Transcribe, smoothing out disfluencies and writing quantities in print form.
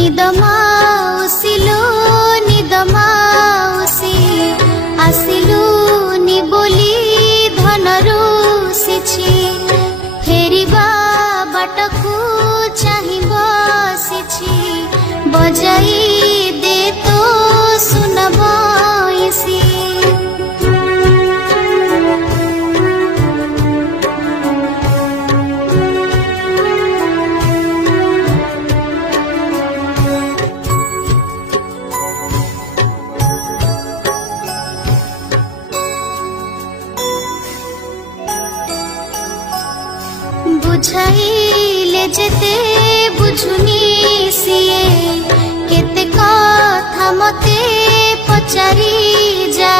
निद माउसिलो निद माउसी आसिलु नि बोली धनरु सिछि फेरिबा बाटकु चाहि बसिछि बजाई दे तो सुनबइसी बुझाइले जेते बुझुनी सिए केते कथा मते पचारी जा